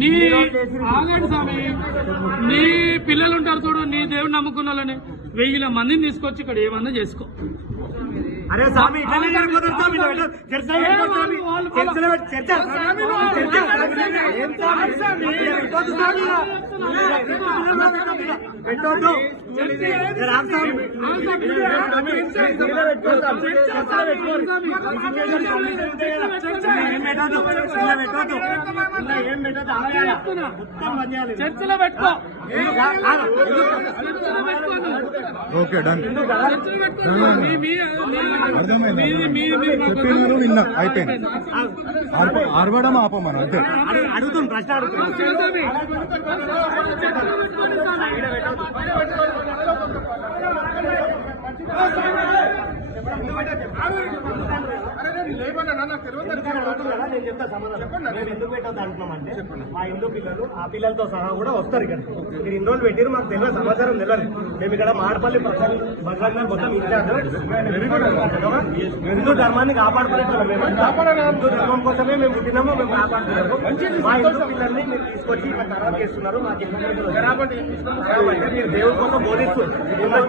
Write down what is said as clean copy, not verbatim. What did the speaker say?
నీ ఆగండి స్వామి, నీ పిల్లలు ఉంటారు చూడు, నీ దేవుడు నమ్ముకున్న వాళ్ళని 1000 మందిని తీసుకొచ్చి ఇక్కడ ఏమన్నా చేసుకో. అరే స్వామి పెట్టొద్దు. చర్చలో పెట్టుకో. Okay done. అయిపోయింది. ఆర్వడం ఆపమను అంతే. అడుగుతుంది ప్రశ్న నేను చెప్తా సమాధానం. మేము ఎందుకు పెట్టద్దు అంటున్నామంటే మా హిందూ పిల్లలు ఆ పిల్లలతో సహా కూడా వస్తారు ఇక్కడ. మీరు ఇన్ని రోజులు పెట్టారు, మాకు తెలియదు, సమాచారం తెలియదు. మేము ఇక్కడ మాడపల్లి భగవాన్ మొత్తం హిందూ ధర్మాన్ని కాపాడుకునేట్టున్నాం. మేము హిందూ ధర్మం కోసమే మేము పుట్టినామో మేము కాపాడుతున్నాము. మా హిందూ పిల్లల్ని మీరు తీసుకొచ్చి ఇక్కడ ఖరాబ్ చేస్తున్నారు. మాకు మీరు దేవుడి కోసం బోధిస్తున్నారు.